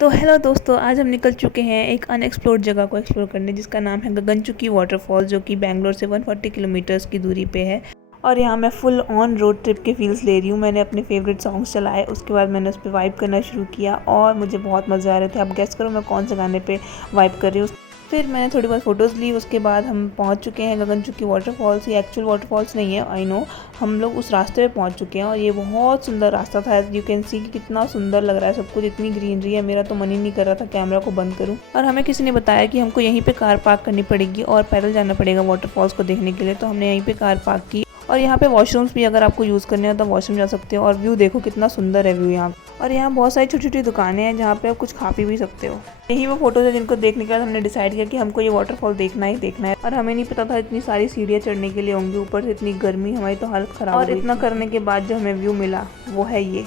तो हेलो दोस्तों, आज हम निकल चुके हैं एक अनएक्सप्लोर्ड जगह को एक्सप्लोर करने, जिसका नाम है गगनचुकी वाटरफॉल, जो कि बैंगलोर से 140 किलोमीटर्स की दूरी पे है। और यहाँ मैं फुल ऑन रोड ट्रिप के फील्स ले रही हूँ। मैंने अपने फेवरेट सॉन्ग्स चलाए, उसके बाद मैंने उस पर वाइब करना शुरू किया और मुझे बहुत मज़ा आ रहे थे। अब गेस करो मैं कौन से गाने पे वाइब कर रही हूँ। फिर मैंने थोड़ी बहुत फ़ोटोज़ ली। उसके बाद हम पहुँच चुके हैं गगनचुकी वाटरफॉल्स। ये एक्चुअल वाटरफॉल्स नहीं है, आई नो। हम लोग उस रास्ते पे पहुँच चुके हैं और ये बहुत सुंदर रास्ता था। यू कैन सी कि कितना सुंदर लग रहा है सब कुछ, इतनी ग्रीनरी है। मेरा तो मन ही नहीं कर रहा था कैमरा को बंद करूँ। और हमें किसी ने बताया कि हमको यहीं पे कार पार्क करनी पड़ेगी और पैदल जाना पड़ेगा वाटरफॉल्स को देखने के लिए। तो हमने यहीं पे कार पार्क की और यहाँ पे वॉशरूम्स भी, अगर आपको यूज़ करने हो तो वॉशरूम जा सकते हो। और व्यू देखो कितना सुंदर है व्यू यहाँ। और यहाँ बहुत सारी छोटी छोटी दुकानें हैं जहाँ पे आप कुछ खा पी भी सकते हो। यही वो फोटोज है जिनको देखने के बाद हमने डिसाइड किया कि हमको ये वाटरफॉल देखना ही देखना है। और हमें नहीं पता था इतनी सारी सीढ़ियाँ चढ़ने के लिए होंगी, ऊपर से इतनी गर्मी, हमारी तो हालत ख़राब हो गई। और इतना करने के बाद जो हमें व्यू मिला वो है ये।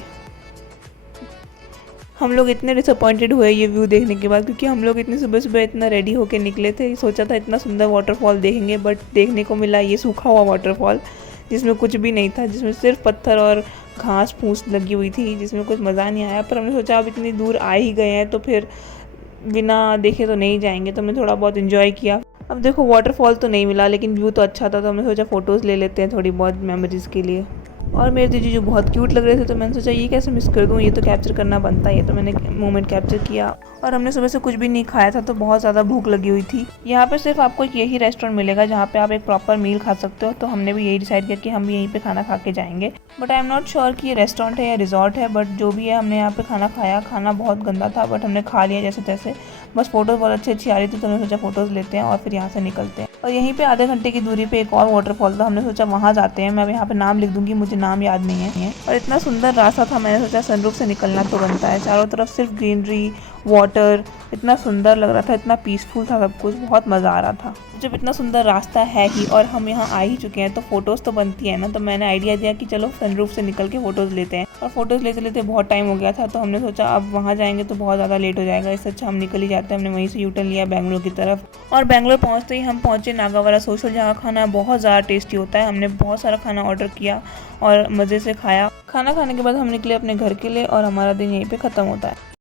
हम लोग इतने डिसअपॉइंटेड हुए ये व्यू देखने के बाद, क्योंकि हम लोग इतने सुबह सुबह इतना रेडी होके निकले थे। सोचा था इतना सुंदर वाटरफॉल देखेंगे, बट देखने को मिला ये सूखा हुआ वाटरफॉल, जिसमें कुछ भी नहीं था, जिसमें सिर्फ पत्थर और घास फूस लगी हुई थी, जिसमें कुछ मज़ा नहीं आया। पर हमने सोचा अब इतनी दूर आ ही गए हैं तो फिर बिना देखे तो नहीं जाएंगे, तो हमने थोड़ा बहुत इन्जॉय किया। अब देखो वाटरफॉल तो नहीं मिला, लेकिन व्यू तो अच्छा था, तो हमने सोचा फ़ोटोज़ ले लेते हैं थोड़ी बहुत मेमोरीज़ के लिए। और मेरे दीदी जो बहुत क्यूट लग रहे थे, तो मैंने सोचा ये कैसे मिस कर दूँ, ये तो कैप्चर करना बनता है। तो मैंने मोमेंट कैप्चर किया। और हमने सुबह से कुछ भी नहीं खाया था, तो बहुत ज़्यादा भूख लगी हुई थी। यहाँ पे सिर्फ आपको एक यही रेस्टोरेंट मिलेगा जहाँ पे आप एक प्रॉपर मील खा सकते हो। तो हमने भी यही डिसाइड किया कि हम भी यहीं पे खाना खा के जाएंगे। But I am not sure कि ये रेस्टोरेंट है या रिजॉर्ट है, बट जो भी है हमने यहाँ पे खाना खाया। खाना बहुत गंदा था, बट हमने खा लिया जैसे तैसे। बस फ़ोटोज़ बहुत अच्छी आ रही थी, तो हमने सोचा फ़ोटोज़ लेते हैं और फिर यहाँ से निकलते हैं। और यहीं पे आधे घंटे की दूरी पे एक और वाटरफॉल था, हमने सोचा वहाँ जाते हैं। मैं अब यहाँ पे नाम लिख दूंगी, मुझे नाम याद नहीं है। और इतना सुंदर रास्ता था, मैंने सोचा सनरूफ से निकलना तो बनता है। चारों तरफ सिर्फ ग्रीनरी, वाटर, इतना सुंदर लग रहा था, इतना पीसफुल था सब कुछ, बहुत मज़ा आ रहा था। जब इतना सुंदर रास्ता है ही और हम यहाँ आ ही चुके हैं, तो फ़ोटोज़ तो बनती है ना। तो मैंने आइडिया दिया कि चलो सनरूफ से निकल के फ़ोटोज़ लेते हैं। और फ़ोटोज़ लेते लेते बहुत टाइम हो गया था, तो हमने सोचा अब वहाँ जाएंगे तो बहुत ज़्यादा लेट हो जाएगा, इससे अच्छा हम निकल ही जाते हैं। हमने वहीं से यूटर्न लिया बेंगलोर की तरफ। और बेंगलोर पहुँचते ही हम पहुँचे नागावाला सोशल, जहाँ खाना बहुत ज़्यादा टेस्टी होता है। हमने बहुत सारा खाना ऑर्डर किया और मज़े से खाया। खाना खाने के बाद हम निकले अपने घर के लिए और हमारा दिन यहीं पे ख़त्म होता है।